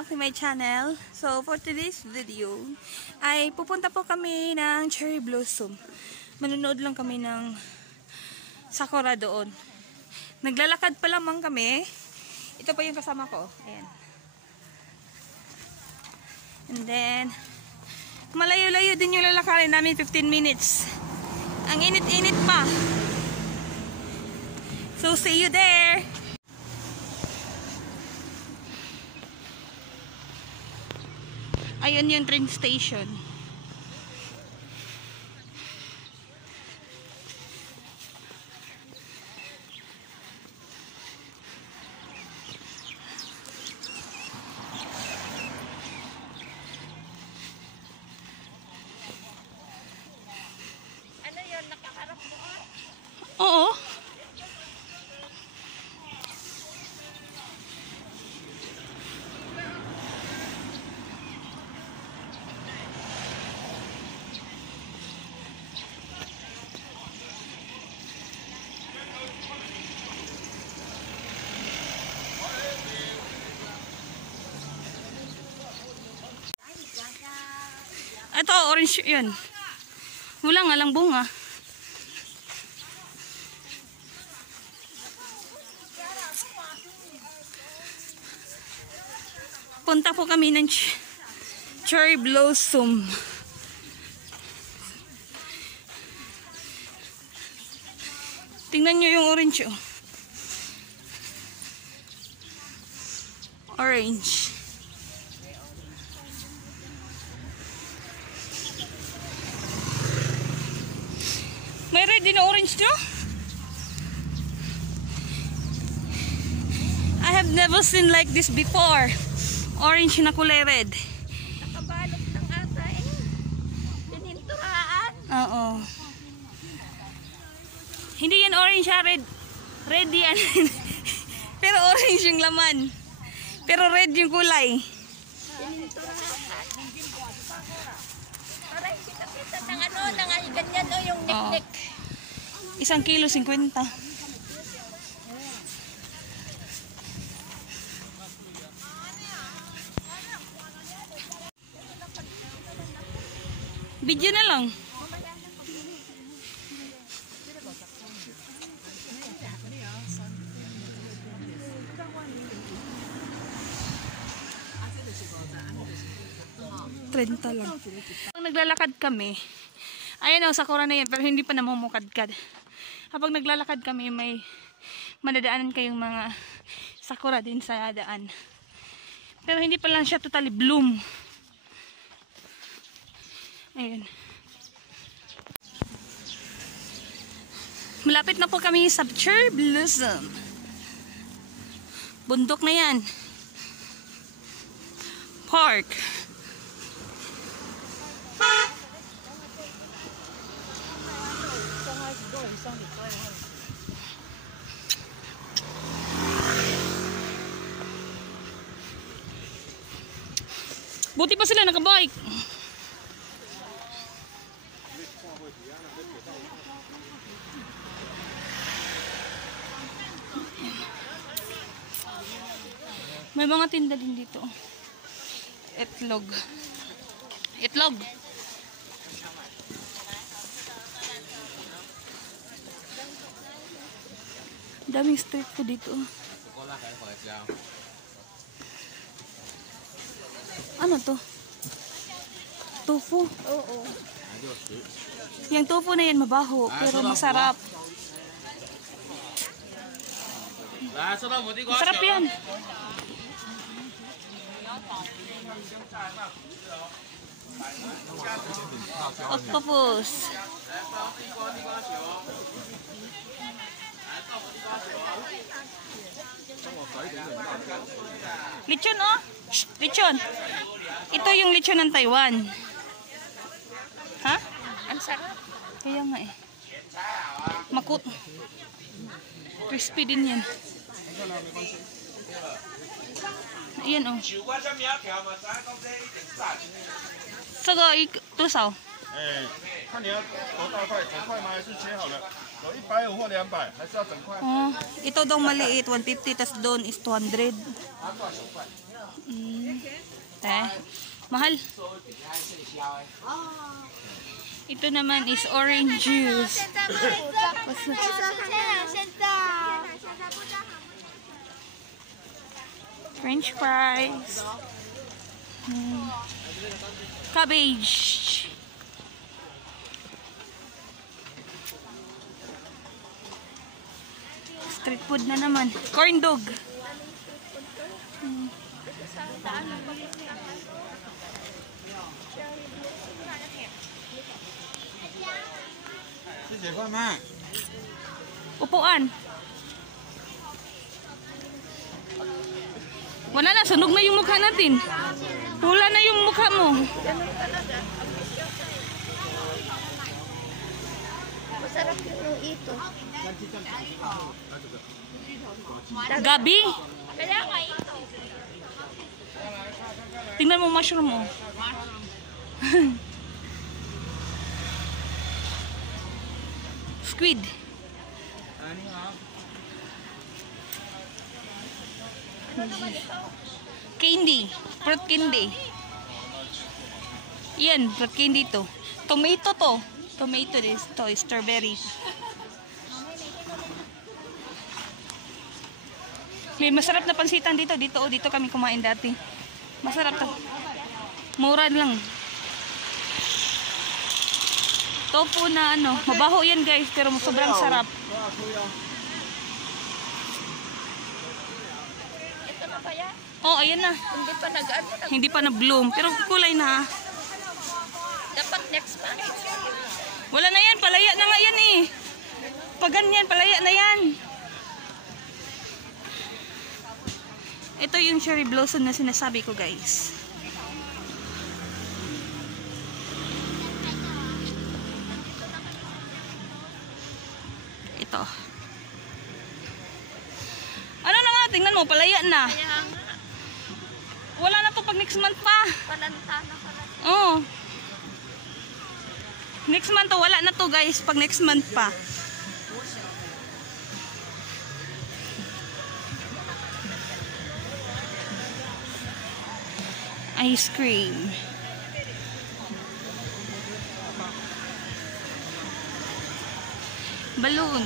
back to my channel. So, for today's video, ay pupunta po kami ng Cherry Blossom. Manonood lang kami ng sakura doon. Naglalakad pa lamang kami. Ito pa yung kasama ko. Ayan. And then, malayo-layo din yung lalakarin namin, 15 minutes. Ang init-init pa. So, see you there! Ayun yung train station. Ano yun? Nakaharap mo? Oo. Ito, orange yun. Wala nga lang bunga. Punta po kami ng Cherry Blossom. Tingnan nyo yung orange. Oh. Orange. May red din na orange nyo? I have never seen like this before. Orange na kulay red. Nakabalot ng ata eh. Pininturaan. Oo. Hindi yan orange ha, red. Red yan. Pero orange yung laman. Pero red yung kulay. Pininturaan. Para hindi nakita ng ano, ng ganyan o yung nik-nik. 1 kilo 50. Video na lang. Trenta lang. Naglalakad kami. Ayan o, sakura na yan, pero hindi pa namumukadkad. Kapag naglalakad kami, may madadaanan kayong mga sakura din sa daan. Pero hindi pa lang siya totally bloom. Ayun. Malapit na po kami sa Cherry Blossom. Bundok na yan. Park. Buti pa sila nakabike. May mga tinda din dito. Itlog. Itlog. Daming street food dito. Ano to? Tofu? Oo. Yung tofu na yan mabaho, pero masarap. Masarap yan. Octopus. Lechon oh. Shh, lechon. Ito yung lechon ng Taiwan. Ha? Ang sarap. Kaya nga eh. Makut. Crispy din yan. Ayan oh. 这个一多少？看你要多大块，小块吗？还是切好了？ 150或200，还是要整块。 Oh, ito daw maliit, 150, tas doon is 200. Mahal. Ito naman is orange juice. French fries. Cabbage. Street food na naman. Corn dog. Upuan. Wala na, sunog na yung mukha natin. Pula na yung mukha mo. Masarap yung ito. Gabi. Kaya nga ito. Tingnan mo mushroom mo. Squid. Candy. Fruit candy. Yan, fruit candy to. Tomato to. Tomato is to, strawberry. May masarap na pansitan dito. Dito kami kumain dati. Masarap to. Mura lang. Tofu na ano. Mabaho yan guys, pero sobrang sarap. Ito na ba yan? Oh, ayan na. Hindi pa nag-ano. Hindi pa na-bloom, pero kulay na. Dapat next month. Wala na yan, palaya na nga yan eh. Pag ganyan, palaya na yan. Ito yung cherry blossom na sinasabi ko guys. Ito. Ano na nga, tingnan mo, palaya na. Kaya nga. Wala na to pag next month pa. Palantana pala. Oo. Next month to, wala na to guys, pag next month pa. Ice cream. Balloon.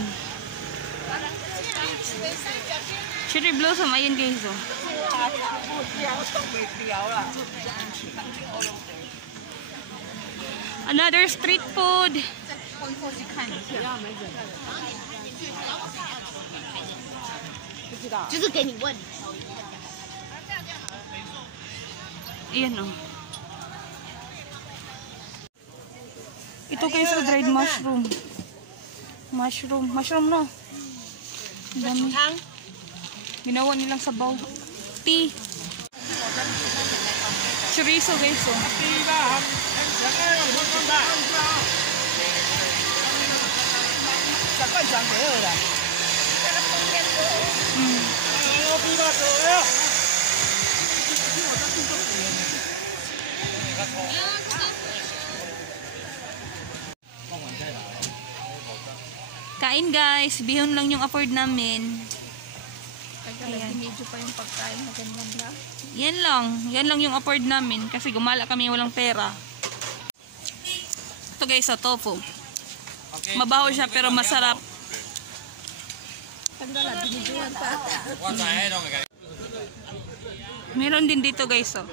Cherry blossom, ayan guys oh. Another street food. 就是给你问。 Ayan oh. Ito guys, oh, dried mushroom. Mushroom no. Ang dami. Ginawa nilang sabaw. Tea. Chorizo guys oh. Kain guys, bihon lang yung afford namin. Ayan. Medyo pa yung pagkain na ganyan lang. Yan lang yung afford namin kasi gumala kami walang pera. Ito guys, sa tofu. Mabaho siya pero masarap. Tagdala, biniduhan pa ata. Meron din dito guys oh.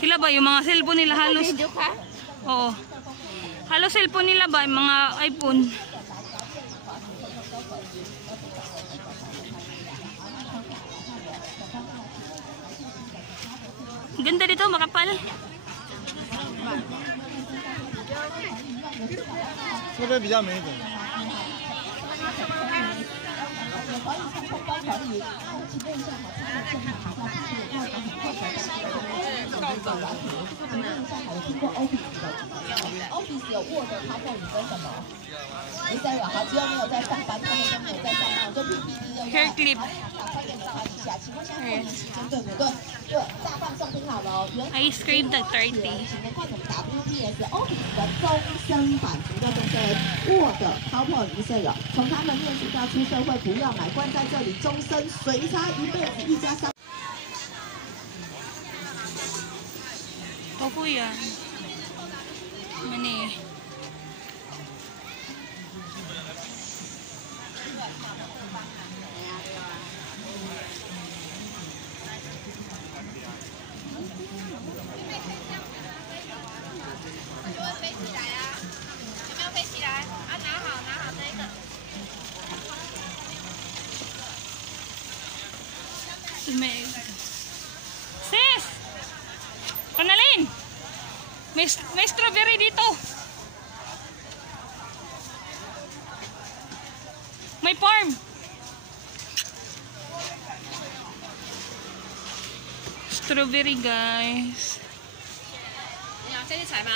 Sila ba yung mga cellphone nila halos? Video ka? Oo. Halos cellphone nila ba yung mga iPhone? Ganda dito, makapal. 管理层通关管理，那请问一下哈，这个正好好像是要很快才能够完成。请问一下，好，有听过 Office 的？Office 有 Word、PowerPoint 跟什么？Excel 好，只有没有在上班，他们都没有在上班，就 PPT 就 Hair clip 好，打开给你看一下，请问现在会议时间对不对？对，大放送听好了哦。 Ice cream na 30. 请问看我们 WPS Office 的终身版，什么叫终身 ？Word、PowerPoint、Excel， 从他们念书到出社会，不要买，关在这里，终身随他一辈子，一家三。 Opo yan. Mani. Sis! Annalyn! May strawberry dito. May farm. Strawberry, guys. 你要先去采吗？